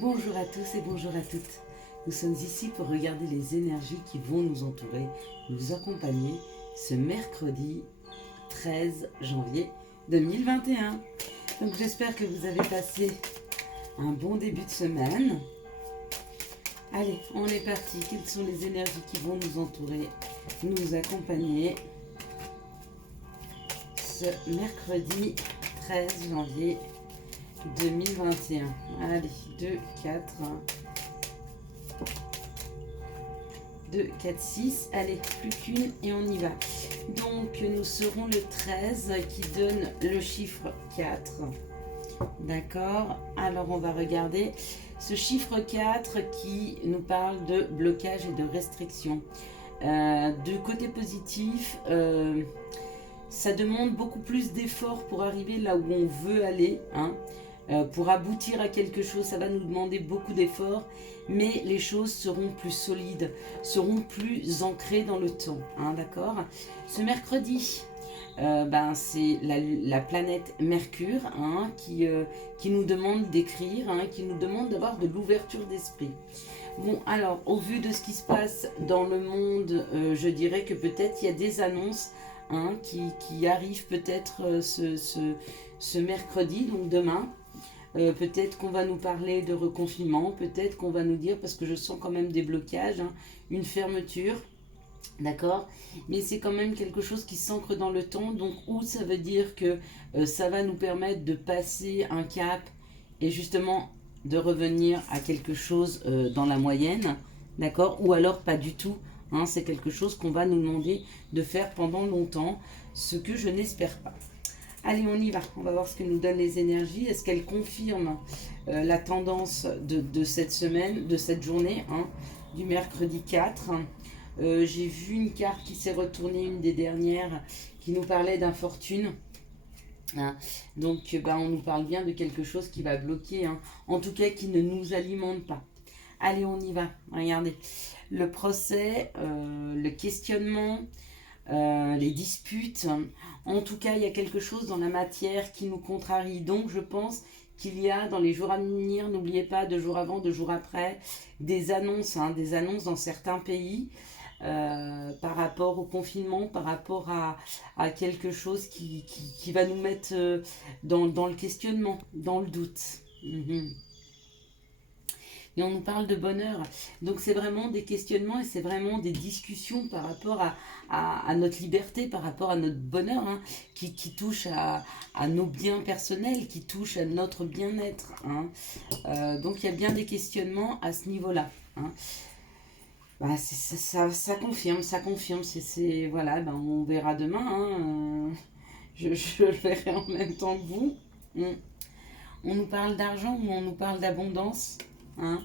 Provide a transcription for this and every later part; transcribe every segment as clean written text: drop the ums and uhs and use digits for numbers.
Bonjour à tous et bonjour à toutes. Nous sommes ici pour regarder les énergies qui vont nous entourer, nous accompagner ce mercredi 13 janvier 2021. Donc j'espère que vous avez passé un bon début de semaine. Allez, on est parti. Quelles sont les énergies qui vont nous entourer, nous accompagner ce mercredi 13 janvier 2021. Allez, 2, 4, 2, 4, 6. Allez, plus qu'une et on y va. Donc, nous serons le 13 qui donne le chiffre 4. D'accord. Alors, on va regarder ce chiffre 4 qui nous parle de blocage et de restriction. Du côté positif, ça demande beaucoup plus d'efforts pour arriver là où on veut aller, hein. Pour aboutir à quelque chose, ça va nous demander beaucoup d'efforts, mais les choses seront plus solides, seront plus ancrées dans le temps, hein, d'accord. Ce mercredi, c'est la planète Mercure, hein, qui nous demande d'écrire, hein, qui nous demande d'avoir de l'ouverture d'esprit. Bon, alors, au vu de ce qui se passe dans le monde, je dirais que peut-être il y a des annonces, hein, qui arrivent peut-être ce mercredi, donc demain. Peut-être qu'on va nous parler de reconfinement, peut-être qu'on va nous dire, parce que je sens quand même des blocages, hein, une fermeture, d'accord. Mais c'est quand même quelque chose qui s'ancre dans le temps, donc où ça veut dire que ça va nous permettre de passer un cap et justement de revenir à quelque chose dans la moyenne, d'accord, ou alors pas du tout, hein, c'est quelque chose qu'on va nous demander de faire pendant longtemps, ce que je n'espère pas. Allez, on y va. On va voir ce que nous donnent les énergies. Est-ce qu'elles confirment la tendance de cette semaine, de cette journée, hein, du mercredi 4. J'ai vu une carte qui s'est retournée, une des dernières, qui nous parlait d'infortune. Hein. Donc, on nous parle bien de quelque chose qui va bloquer, hein. En tout cas, qui ne nous alimente pas. Allez, on y va. Regardez. Le procès, le questionnement, les disputes. En tout cas, il y a quelque chose dans la matière qui nous contrarie. Donc, je pense qu'il y a dans les jours à venir, n'oubliez pas, 2 jours avant, 2 jours après, des annonces, hein, des annonces dans certains pays par rapport au confinement, par rapport à quelque chose qui va nous mettre dans le questionnement, dans le doute. Et on nous parle de bonheur. Donc c'est vraiment des questionnements et c'est vraiment des discussions par rapport à notre liberté, par rapport à notre bonheur, hein, qui touche à nos biens personnels, qui touche à notre bien-être, hein. Donc il y a bien des questionnements à ce niveau-là, hein. Ça confirme, ça confirme. Voilà, on verra demain, hein. Je le verrai en même temps que vous. On nous parle d'argent ou on nous parle d'abondance, hein.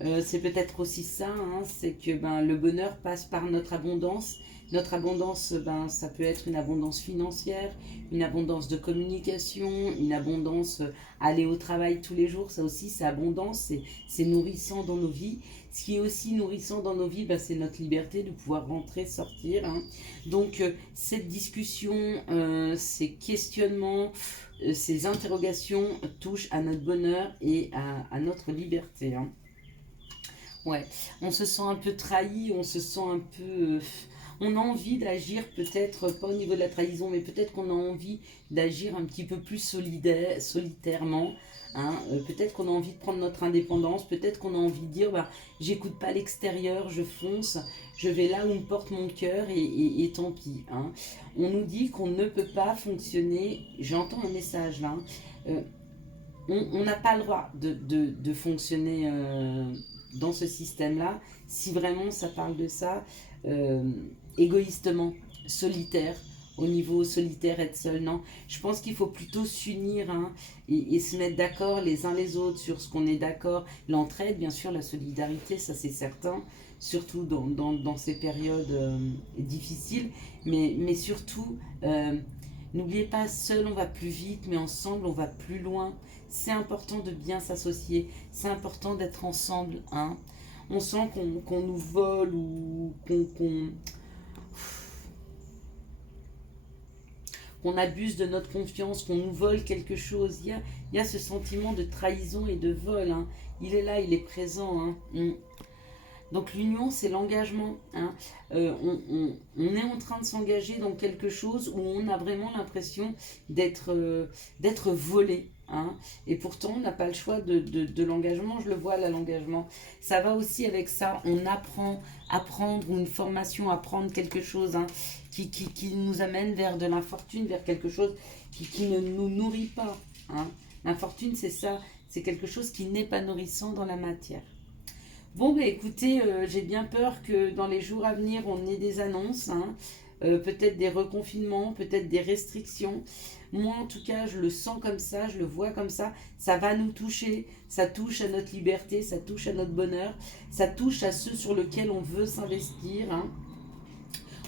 C'est peut-être aussi ça, hein, c'est que le bonheur passe par notre abondance. Notre abondance, ça peut être une abondance financière, une abondance de communication, une abondance aller au travail tous les jours. Ça aussi, c'est abondance, c'est nourrissant dans nos vies. Ce qui est aussi nourrissant dans nos vies, c'est notre liberté de pouvoir rentrer, sortir, hein. Donc, cette discussion, ces questionnements, ces interrogations touchent à notre bonheur et à notre liberté, hein. Ouais, on se sent un peu trahi, on se sent un peu... on a envie d'agir peut-être, pas au niveau de la trahison, mais peut-être qu'on a envie d'agir un petit peu plus solitairement, hein. Peut-être qu'on a envie de prendre notre indépendance, peut-être qu'on a envie de dire, j'écoute pas l'extérieur, je fonce, je vais là où me porte mon cœur et tant pis, hein. On nous dit qu'on ne peut pas fonctionner, j'entends un message là, hein. On n'a pas le droit de fonctionner dans ce système-là, si vraiment ça parle de ça, égoïstement, solitaire, au niveau solitaire, être seul, non. Je pense qu'il faut plutôt s'unir, hein, et se mettre d'accord les uns les autres sur ce qu'on est d'accord. L'entraide, bien sûr, la solidarité, ça c'est certain, surtout dans ces périodes difficiles, mais surtout, n'oubliez pas, seul on va plus vite, mais ensemble on va plus loin. C'est important de bien s'associer, c'est important d'être ensemble, hein. On sent qu'on nous vole ou qu'on abuse de notre confiance, qu'on nous vole quelque chose. Il y a ce sentiment de trahison et de vol. Hein. Il est là, il est présent. Hein. Donc l'union, c'est l'engagement. Hein. On est en train de s'engager dans quelque chose où on a vraiment l'impression d'être volé. Hein. Et pourtant, on n'a pas le choix de l'engagement. Je le vois là, l'engagement. Ça va aussi avec ça. On apprend, apprendre une formation, apprendre quelque chose hein, qui nous amène vers de l'infortune, vers quelque chose qui ne nous nourrit pas. Hein. L'infortune, c'est ça. C'est quelque chose qui n'est pas nourrissant dans la matière. Bon, bah écoutez, j'ai bien peur que dans les jours à venir, on ait des annonces, hein, peut-être des reconfinements, peut-être des restrictions. Moi, en tout cas, je le sens comme ça, je le vois comme ça va nous toucher, ça touche à notre liberté, ça touche à notre bonheur, ça touche à ceux sur lesquels on veut s'investir, hein.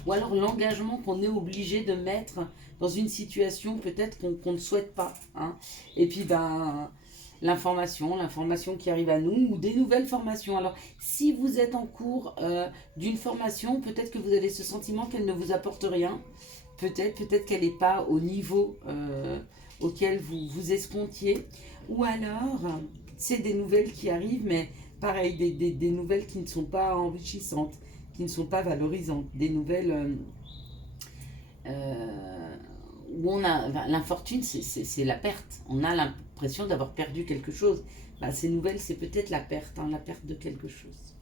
Ou alors l'engagement qu'on est obligé de mettre dans une situation peut-être qu'on ne souhaite pas. Hein. Et puis, ben... l'information qui arrive à nous ou des nouvelles formations. Alors, si vous êtes en cours d'une formation, peut-être que vous avez ce sentiment qu'elle ne vous apporte rien. Peut-être qu'elle n'est pas au niveau auquel vous escomptiez. Ou alors, c'est des nouvelles qui arrivent, mais pareil, des nouvelles qui ne sont pas enrichissantes, qui ne sont pas valorisantes. Des nouvelles où on a... Enfin, l'infortune, c'est la perte. On a l'impression d'avoir perdu quelque chose. Bah, ces nouvelles, c'est peut-être la perte de quelque chose.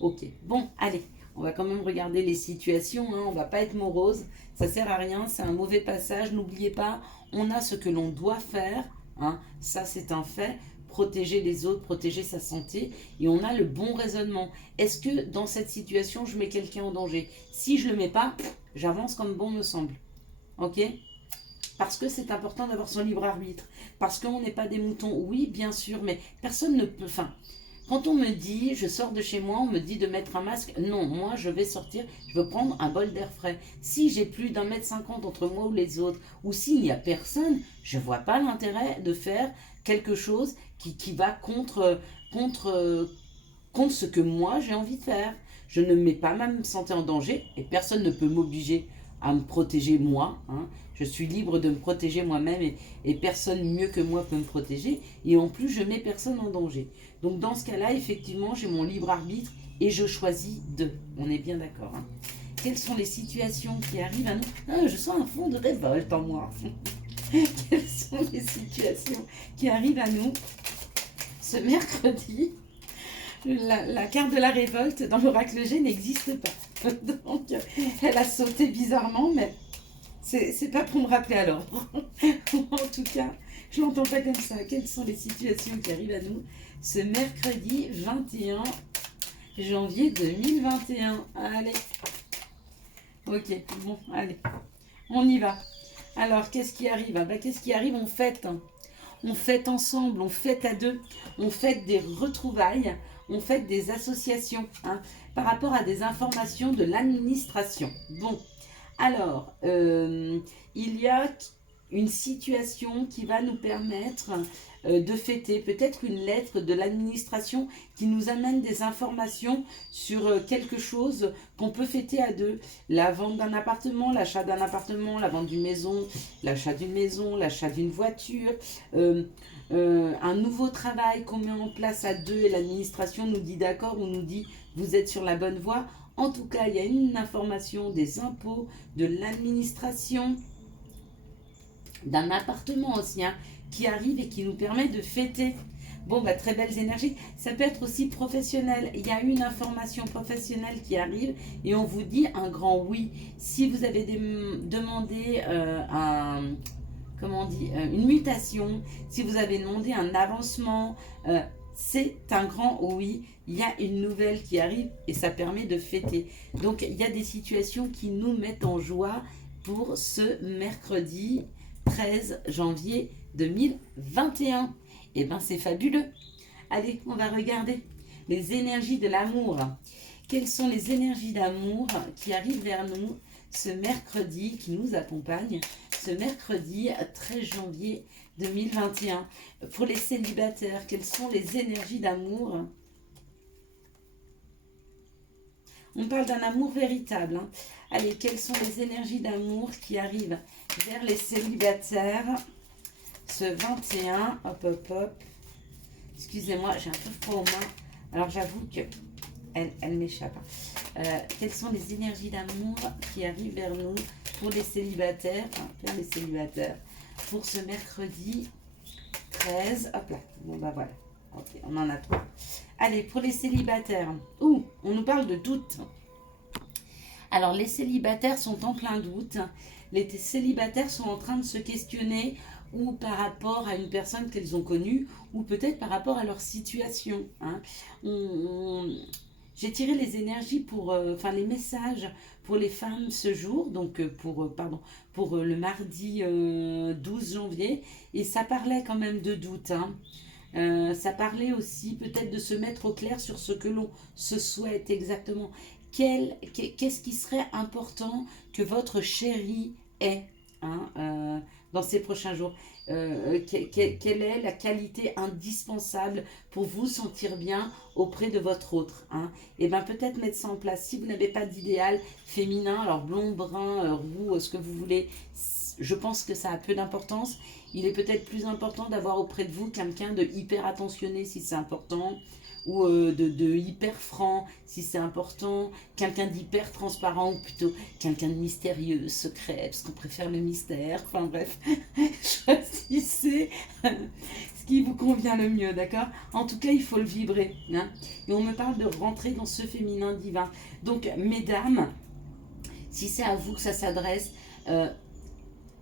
Ok, bon, allez, on va quand même regarder les situations, hein, on va pas être morose, ça sert à rien, c'est un mauvais passage, n'oubliez pas, on a ce que l'on doit faire, hein, ça c'est un fait, protéger les autres, protéger sa santé, et on a le bon raisonnement. Est-ce que dans cette situation, je mets quelqu'un en danger? Si je le mets pas, j'avance comme bon me semble, ok? Parce que c'est important d'avoir son libre arbitre, parce qu'on n'est pas des moutons, oui bien sûr, mais personne ne peut, enfin, quand on me dit, je sors de chez moi, on me dit de mettre un masque, non, moi je vais sortir, je veux prendre un bol d'air frais. Si j'ai plus d'1,50 m entre moi ou les autres, ou s'il n'y a personne, je ne vois pas l'intérêt de faire quelque chose qui va contre ce que moi j'ai envie de faire. Je ne mets pas ma santé en danger et personne ne peut m'obliger à me protéger moi. Hein. Je suis libre de me protéger moi-même et personne mieux que moi peut me protéger. Et en plus, je mets personne en danger. Donc dans ce cas-là, effectivement, j'ai mon libre arbitre et je choisis de. On est bien d'accord. Hein. Quelles sont les situations qui arrivent à nous? Ah, je sens un fond de révolte en moi. Quelles sont les situations qui arrivent à nous ce mercredi? La carte de la révolte dans l'oracle G n'existe pas. Donc, elle a sauté bizarrement, mais c'est pas pour me rappeler à l'ordre. En tout cas, je l'entends pas comme ça. Quelles sont les situations qui arrivent à nous ce mercredi 21 janvier 2021? Allez. Ok, bon, allez. On y va. Alors, qu'est-ce qui arrive? Qu'est-ce qui arrive? On fête. On fête ensemble, on fête à deux. On fête des retrouvailles. On fête des associations. Hein, par rapport à des informations de l'administration. Bon. Alors, il y a une situation qui va nous permettre de fêter peut-être une lettre de l'administration qui nous amène des informations sur quelque chose qu'on peut fêter à deux. La vente d'un appartement, l'achat d'un appartement, la vente d'une maison, l'achat d'une voiture, un nouveau travail qu'on met en place à deux et l'administration nous dit d'accord ou nous dit vous êtes sur la bonne voie. En tout cas, il y a une information des impôts, de l'administration, d'un appartement aussi, hein, qui arrive et qui nous permet de fêter. Bon, très belles énergies. Ça peut être aussi professionnel. Il y a une information professionnelle qui arrive et on vous dit un grand oui. Si vous avez demandé une mutation, si vous avez demandé un avancement, c'est un grand oui. Il y a une nouvelle qui arrive et ça permet de fêter. Donc, il y a des situations qui nous mettent en joie pour ce mercredi 13 janvier 2021. Eh bien, c'est fabuleux. Allez, on va regarder les énergies de l'amour. Quelles sont les énergies d'amour qui arrivent vers nous ce mercredi, qui nous accompagnent ce mercredi 13 janvier 2021. Pour les célibataires, quelles sont les énergies d'amour? On parle d'un amour véritable. Hein. Allez, quelles sont les énergies d'amour qui arrivent vers les célibataires ce 21? Hop, hop, hop. Excusez-moi, j'ai un peu froid aux mains. Alors, j'avoue que elle m'échappe. Quelles sont les énergies d'amour qui arrivent vers nous pour les célibataires, pour ce mercredi 13. Hop là, bon bah voilà. Ok, on en a trois. Allez, pour les célibataires. Ouh, on nous parle de doute. Alors, les célibataires sont en plein doute. Les célibataires sont en train de se questionner ou par rapport à une personne qu'ils ont connue, ou peut-être par rapport à leur situation. Hein. J'ai tiré les énergies pour, les messages pour les femmes ce jour, donc pour le mardi 12 janvier, et ça parlait quand même de doute. Hein. Ça parlait aussi peut-être de se mettre au clair sur ce que l'on se souhaite exactement. Qu'est-ce qui serait important que votre chéri ait, hein, dans ces prochains jours? Quelle est la qualité indispensable pour vous sentir bien auprès de votre autre, hein? Et bien peut-être mettre ça en place. Si vous n'avez pas d'idéal féminin, alors blond, brun, roux, ce que vous voulez, je pense que ça a peu d'importance. Il est peut-être plus important d'avoir auprès de vous quelqu'un de hyper attentionné si c'est important, ou de hyper franc si c'est important, quelqu'un d'hyper transparent, ou plutôt quelqu'un de mystérieux, secret, parce qu'on préfère le mystère. Enfin bref, choisissez ce qui vous convient le mieux, d'accord? En tout cas, il faut le vibrer. Hein. Et on me parle de rentrer dans ce féminin divin. Donc, mesdames, si c'est à vous que ça s'adresse,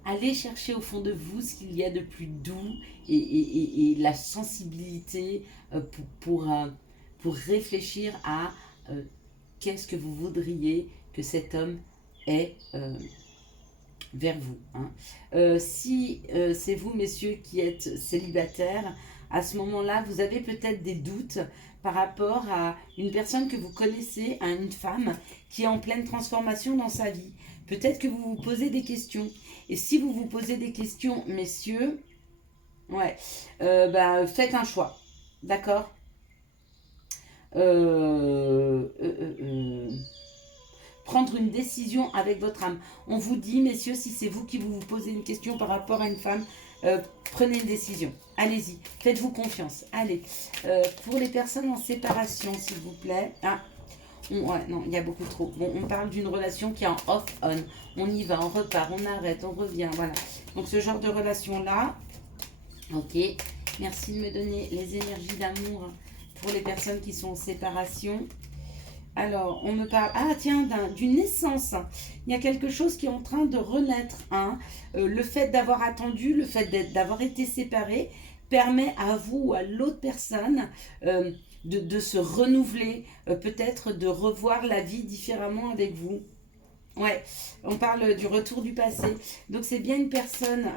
allez chercher au fond de vous ce qu'il y a de plus doux et la sensibilité pour réfléchir à qu'est-ce que vous voudriez que cet homme ait vers vous. Hein. Si c'est vous, messieurs, qui êtes célibataires, à ce moment-là, vous avez peut-être des doutes par rapport à une personne que vous connaissez, à une femme qui est en pleine transformation dans sa vie. Peut-être que vous vous posez des questions. Et si vous vous posez des questions, messieurs, faites un choix. D'accord ? Prendre une décision avec votre âme. On vous dit, messieurs, si c'est vous qui vous posez une question par rapport à une femme, prenez une décision. Allez-y, faites-vous confiance. Allez, pour les personnes en séparation, s'il vous plaît. Non, il y a beaucoup trop. Bon, on parle d'une relation qui est en off-on. On y va, on repart, on arrête, on revient, voilà. Donc, ce genre de relation-là, ok. Merci de me donner les énergies d'amour pour les personnes qui sont en séparation. Alors, on me parle, d'une naissance. Il y a quelque chose qui est en train de renaître. Hein. Le fait d'avoir attendu, le fait d'avoir été séparé, permet à vous ou à l'autre personne de se renouveler, peut-être de revoir la vie différemment avec vous. Ouais, on parle du retour du passé. Donc c'est bien une personne,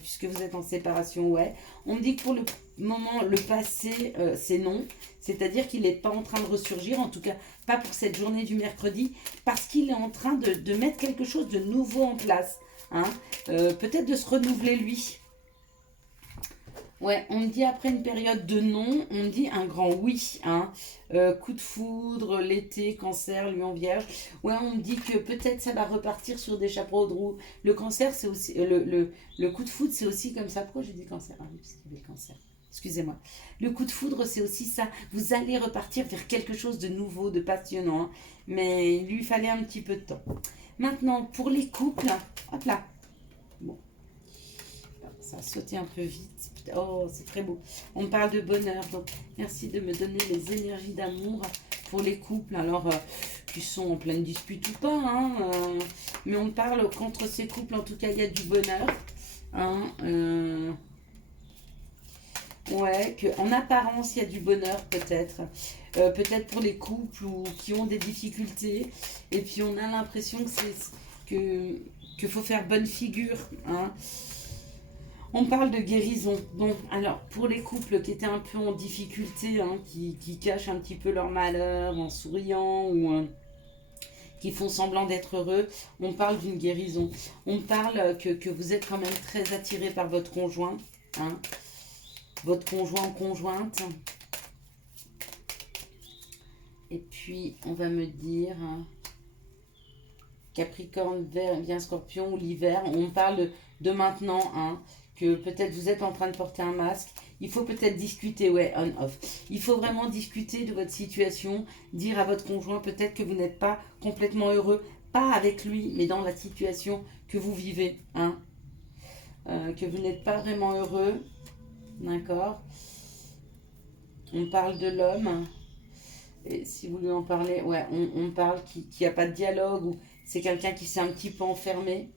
puisque vous êtes en séparation, ouais. On me dit que pour le moment, le passé, c'est non. C'est-à-dire qu'il n'est pas en train de ressurgir, en tout cas pas pour cette journée du mercredi, parce qu'il est en train de mettre quelque chose de nouveau en place. Hein. Peut-être de se renouveler lui. Ouais, on me dit après une période de non, on me dit un grand oui. Hein. Coup de foudre, l'été, cancer, lion vierge. Ouais, on me dit que peut-être ça va repartir sur des chapeaux de roue. Le cancer, c'est aussi. Le coup de foudre, c'est aussi comme ça. Pourquoi j'ai dit cancer? Ah oui, parce qu'il y avait le cancer. Excusez-moi. Le coup de foudre, c'est aussi ça. Vous allez repartir vers quelque chose de nouveau, de passionnant. Hein. Mais il lui fallait un petit peu de temps. Maintenant, pour les couples, hop là. Bon. Ça a sauté un peu vite. Oh, c'est très beau. On parle de bonheur. Donc, merci de me donner les énergies d'amour pour les couples. Alors, qui sont en pleine dispute ou pas. Hein, mais on parle qu'entre ces couples, en tout cas, il y a du bonheur. Hein, ouais, qu'en apparence, il y a du bonheur peut-être. Peut-être pour les couples qui ont des difficultés. Et puis, on a l'impression qu'il faut faire bonne figure. Hein. On parle de guérison. Bon, alors, pour les couples qui étaient un peu en difficulté, hein, qui cachent un petit peu leur malheur en souriant ou qui font semblant d'être heureux, on parle d'une guérison. On parle que vous êtes quand même très attiré par votre conjoint, hein, votre conjoint ou conjointe. Et puis, on va me dire Capricorne, bien Scorpion ou l'hiver. On parle de maintenant, hein, que peut-être vous êtes en train de porter un masque. Il faut peut-être discuter, ouais, on-off. Il faut vraiment discuter de votre situation, dire à votre conjoint peut-être que vous n'êtes pas complètement heureux, pas avec lui, mais dans la situation que vous vivez, hein, que vous n'êtes pas vraiment heureux, d'accord. On parle de l'homme. Et si vous lui en parlez, ouais, on parle qu'il n'y a pas de dialogue ou c'est quelqu'un qui s'est un petit peu enfermé.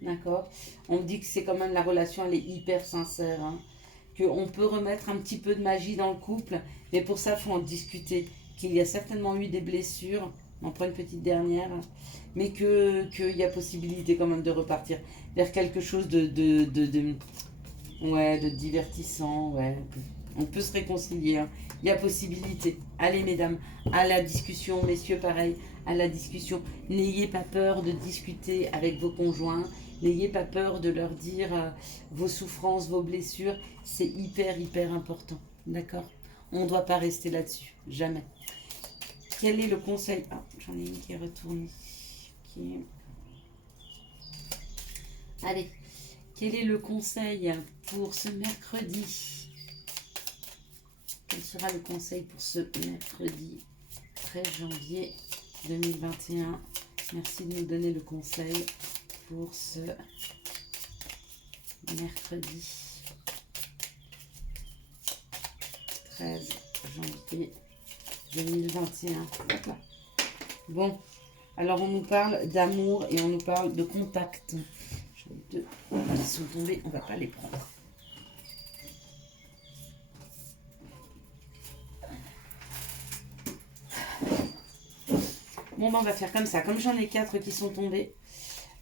D'accord. On me dit que c'est quand même la relation, elle est hyper sincère. Hein, qu'on peut remettre un petit peu de magie dans le couple. Mais pour ça, il faut en discuter. Qu'il y a certainement eu des blessures. On en prend une petite dernière. Mais qu'il y a possibilité quand même de repartir vers quelque chose ouais, de divertissant. Ouais. On peut se réconcilier. Hein. Il y a possibilité. Allez, mesdames, à la discussion. Messieurs, pareil, à la discussion. N'ayez pas peur de discuter avec vos conjoints. N'ayez pas peur de leur dire vos souffrances, vos blessures. C'est hyper, hyper important. D'accord. On ne doit pas rester là-dessus. Jamais. Quel est le conseil? Ah, j'en ai une qui est retournée. Ok. Allez. Quel est le conseil pour ce mercredi? Quel sera le conseil pour ce mercredi 13 janvier 2021? Merci de nous donner le conseil pour ce mercredi 13 janvier 2021. Bon, alors on nous parle d'amour et on nous parle de contact. J'en ai deux qui sont tombés, on ne va pas les prendre. Bon, ben, on va faire comme ça. Comme j'en ai 4 qui sont tombés,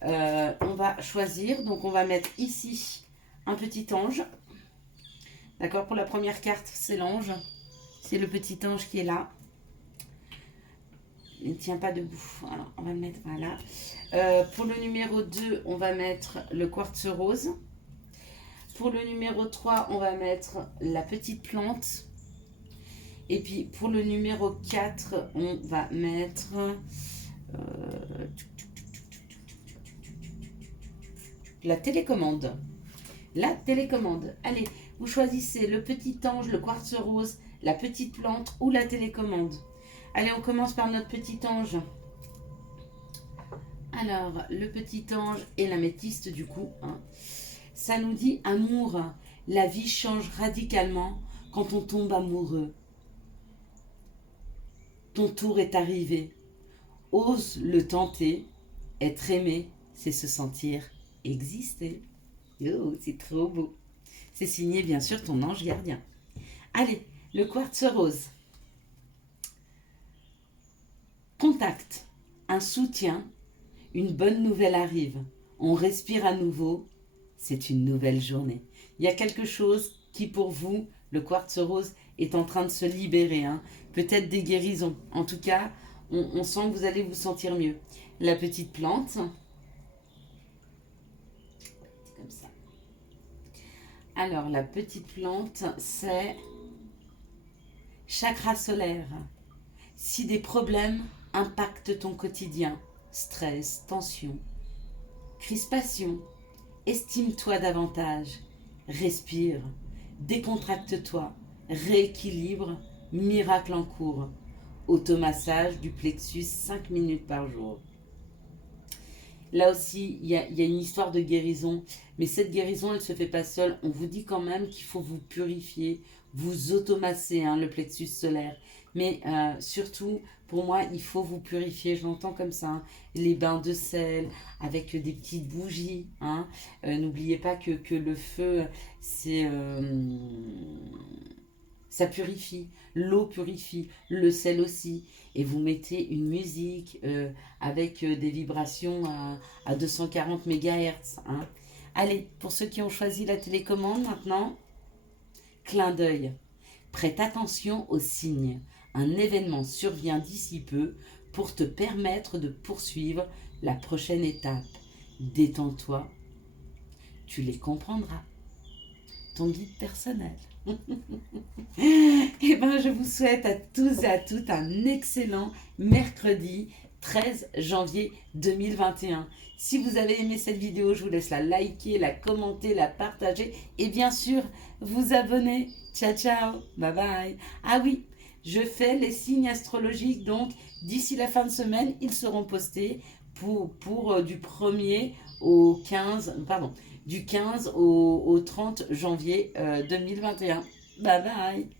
on va choisir. Donc, on va mettre ici un petit ange. D'accord. Pour la première carte, c'est l'ange. C'est le petit ange qui est là. Il ne tient pas debout. Alors, on va le mettre, voilà. Pour le numéro 2, on va mettre le quartz rose. Pour le numéro 3, on va mettre la petite plante. Et puis pour le numéro 4, on va mettre la télécommande. La télécommande. Allez, vous choisissez le petit ange, le quartz rose, la petite plante ou la télécommande. Allez, on commence par notre petit ange. Alors, le petit ange et l'améthyste du coup. Hein. Ça nous dit amour. La vie change radicalement quand on tombe amoureux. Ton tour est arrivé. Ose le tenter. Être aimé, c'est se sentir exister. Oh, c'est trop beau. C'est signé bien sûr ton ange gardien. Allez, le quartz rose. Contact, un soutien, une bonne nouvelle arrive. On respire à nouveau. C'est une nouvelle journée. Il y a quelque chose qui pour vous, le quartz rose, est en train de se libérer. Hein. Peut-être des guérisons. En tout cas, on sent que vous allez vous sentir mieux. La petite plante. C'est comme ça. Alors, la petite plante, c'est chakra solaire. Si des problèmes impactent ton quotidien, stress, tension, crispation, estime-toi davantage. Respire, décontracte-toi, rééquilibre, miracle en cours. Automassage du plexus 5 minutes par jour. Là aussi, il y a une histoire de guérison, mais cette guérison, elle ne se fait pas seule. On vous dit quand même qu'il faut vous purifier, vous automasser, hein, le plexus solaire. Mais surtout, pour moi, il faut vous purifier, je l'entends comme ça, hein, les bains de sel, avec des petites bougies. Hein. N'oubliez pas que le feu, c'est... ça purifie, l'eau purifie, le sel aussi. Et vous mettez une musique avec des vibrations à 240 MHz. Hein. Allez, pour ceux qui ont choisi la télécommande maintenant, clin d'œil. Prête attention aux signes. Un événement survient d'ici peu pour te permettre de poursuivre la prochaine étape. Détends-toi. Tu les comprendras. Ton guide personnel. Eh ben, je vous souhaite à tous et à toutes un excellent mercredi 13 janvier 2021. Si vous avez aimé cette vidéo, je vous laisse la liker, la commenter, la partager et bien sûr vous abonner. Ciao, ciao, bye bye. Ah oui, je fais les signes astrologiques, donc d'ici la fin de semaine, ils seront postés pour du 1er au 15, pardon, du 15 au 30 janvier 2021. Bye bye.